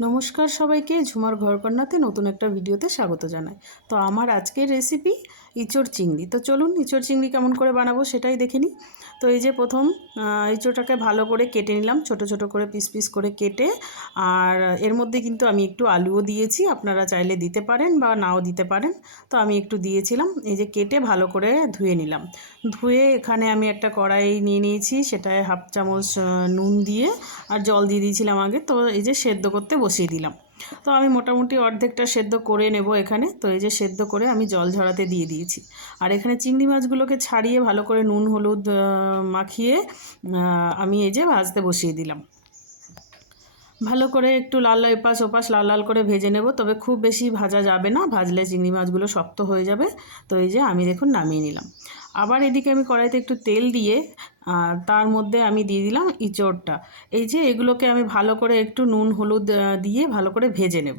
নমস্কার সবাইকে, ঝুমার ঘরকন্নাতে নতুন একটা ভিডিওতে স্বাগত জানাই। তো আমার আজকের রেসিপি ইঁচড় চিংড়ি। তো চলুন ইঁচড় চিংড়ি কেমন করে বানাবো সেটাই দেখে নিই। তো এই যে প্রথম ইঁচড়টাকে ভালো করে কেটে নিলাম, ছোট ছোট করে পিস পিস করে কেটে। আর এর মধ্যে কিন্তু আমি একটু আলুও দিয়েছি, আপনারা চাইলে দিতে পারেন বা নাও দিতে পারেন। তো আমি একটু দিয়েছিলাম। এই যে কেটে ভালো করে ধুয়ে নিলাম। ধুয়ে এখানে আমি একটা কড়াই নিয়ে নিয়েছি, সেটায় হাফ চামচ নুন দিয়ে আর জল দিয়ে দিয়েছিলাম আগে। তো এই যে সেদ্ধ করতে বসিয়ে দিলাম। তো আমি মোটামুটি অর্ধেকটা সেদ্ধ করে নেব এখানে। তো এই যে সেদ্ধ করে আমি জল ঝরাতে দিয়ে দিয়েছি। আর এখানে চিংড়ি মাছগুলোকে ছাড়িয়ে ভালো করে নুন হলুদ মাখিয়ে আমি এই যে ভাজতে বসিয়ে দিলাম। ভালো করে একটু লাল এপাশ ওপাশ লাল লাল করে ভেজে নেব, তবে খুব বেশি ভাজা যাবে না, ভাজলে চিংড়ি মাছগুলো শক্ত হয়ে যাবে। তো এই যে আমি দেখুন নামিয়ে নিলাম। আবার এদিকে আমি কড়াইতে একটু তেল দিয়ে তার মধ্যে আমি দিয়ে দিলাম ইঁচড়টা। এই যে এগুলোকে আমি ভালো করে একটু নুন হলুদ দিয়ে ভালো করে ভেজে নেব।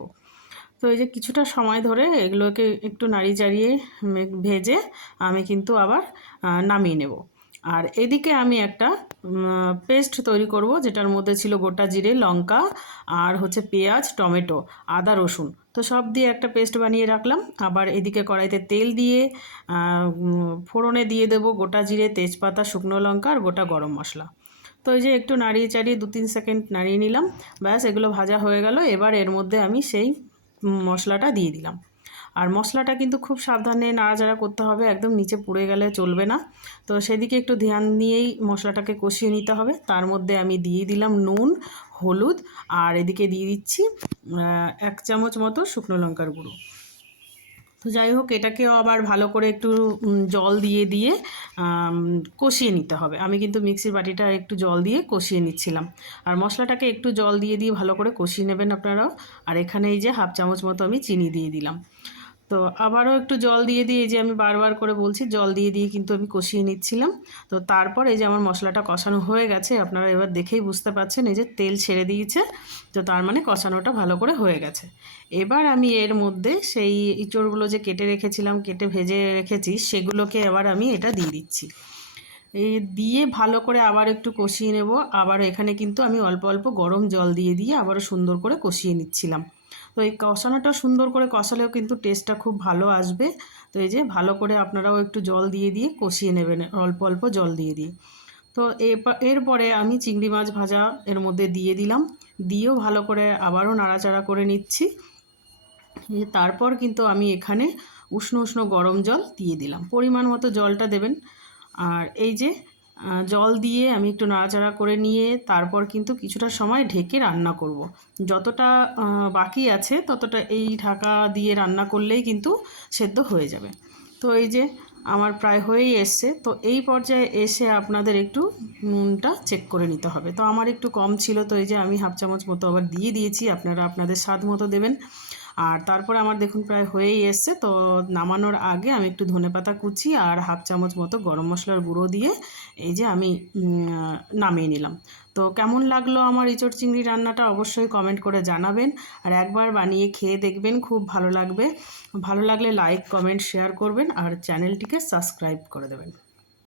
তো এই যে কিছুটা সময় ধরে এগুলোকে একটু নাড়িয়ে চাড়িয়ে ভেজে আমি কিন্তু আবার নামিয়ে নেব। আর এদিকে আমি একটা পেস্ট তৈরি করব, যেটার মধ্যে ছিল গোটা জিরে, লঙ্কা আর হচ্ছে পেঁয়াজ, টমেটো, আদা, রসুন। তো সব দিয়ে একটা পেস্ট বানিয়ে রাখলাম। আবার এদিকে কড়াইতে তেল দিয়ে ফোড়নে দিয়ে দেবো গোটা জিরে, তেজপাতা, শুকনো লঙ্কা আর গোটা গরম মশলা। তো এই যে একটু নাড়িয়ে চাড়িয়ে 2-3 সেকেন্ড নাড়িয়ে নিলাম। ব্যাস, এগুলো ভাজা হয়ে গেল। এবার এর মধ্যে আমি সেই মশলাটা দিয়ে দিলাম। আর মশলাটা কিন্তু খুব সাবধানে নাড়াচাড়া করতে হবে, একদম নিচে পুড়ে গেলে চলবে না। তো সেদিকে একটু ধ্যান দিয়েই মশলাটাকে কষিয়ে নিতে হবে। তার মধ্যে আমি দিয়ে দিলাম নুন, হলুদ আর এদিকে দিয়ে দিচ্ছি 1 চামচ মতো শুকনো লঙ্কার গুঁড়ো। তো যাই হোক, এটাকেও আবার ভালো করে একটু জল দিয়ে দিয়ে কষিয়ে নিতে হবে। আমি কিন্তু মিক্সির বাটিটা একটু জল দিয়ে কষিয়ে নিচ্ছিলাম। আর মশলাটাকে একটু জল দিয়ে দিয়ে ভালো করে কষিয়ে নেবেন আপনারাও। আর এখানে এই যে হাফ চামচ মতো আমি চিনি দিয়ে দিলাম। তো আবারও একটু জল দিয়ে দিয়ে, এই যে আমি বারবার করে বলছি, জল দিয়ে দিয়ে কিন্তু আমি কষিয়ে নিচ্ছিলাম। তো তারপর এই যে আমার মশলাটা কষানো হয়ে গেছে, আপনারা এবার দেখেই বুঝতে পারছেন এই যে তেল ছেড়ে দিয়েছে। তো তার মানে কষানোটা ভালো করে হয়ে গেছে। এবার আমি এর মধ্যে সেই ইঁচড়গুলো যে কেটে রেখেছিলাম, কেটে ভেজে রেখেছি, সেগুলোকে এবার আমি এটা দিয়ে দিচ্ছি। এই দিয়ে ভালো করে আবার একটু কষিয়ে নেব। আবার এখানে কিন্তু আমি অল্প অল্প গরম জল দিয়ে দিয়ে আবারও সুন্দর করে কষিয়ে নিচ্ছিলাম। তো এই কষানোটা সুন্দর করে কষালেও কিন্তু টেস্টটা খুব ভালো আসবে। তো এই যে ভালো করে আপনারাও একটু জল দিয়ে দিয়ে কষিয়ে নেবেন, অল্প অল্প জল দিয়ে দিয়ে। তো এরপরে আমি চিংড়ি মাছ ভাজা এর মধ্যে দিয়ে দিলাম। দিয়েও ভালো করে আবারও নাড়াচাড়া করে নিচ্ছি। তারপর কিন্তু আমি এখানে উষ্ণ উষ্ণ গরম জল দিয়ে দিলাম, পরিমাণ মতো জলটা দেবেন। আর এই যে জল দিয়ে আমি একটু নাড়াচাড়া করে নিয়ে তারপর কিন্তু কিছুটা সময় ঢেকে রান্না করব। যতটা বাকি আছে ততটা এই ঢাকা দিয়ে রান্না করলেই কিন্তু সেদ্ধ হয়ে যাবে। তো এই যে আমার প্রায় হয়েই এসছে। তো এই পর্যায়ে এসে আপনাদের একটু নুনটা চেক করে নিতে হবে। তো আমার একটু কম ছিল, তো এই যে আমি হাফ চামচ মতো আবার দিয়ে দিয়েছি, আপনারা আপনাদের স্বাদ মতো দেবেন। আর তারপরে আমার দেখুন প্রায় হয়েই এসছে। তো নামানোর আগে আমি একটু ধনেপাতা কুচি আর হাফ চামচ মতো গরম মশলার গুঁড়ো দিয়ে এই যে আমি নামিয়ে নিলাম। তো কেমন লাগলো আমার ইঁচড় চিংড়ি রান্নাটা অবশ্যই কমেন্ট করে জানাবেন। আর একবার বানিয়ে খেয়ে দেখবেন, খুব ভালো লাগবে। ভালো লাগলে লাইক, কমেন্ট, শেয়ার করবেন আর চ্যানেলটিকে সাবস্ক্রাইব করে দেবেন।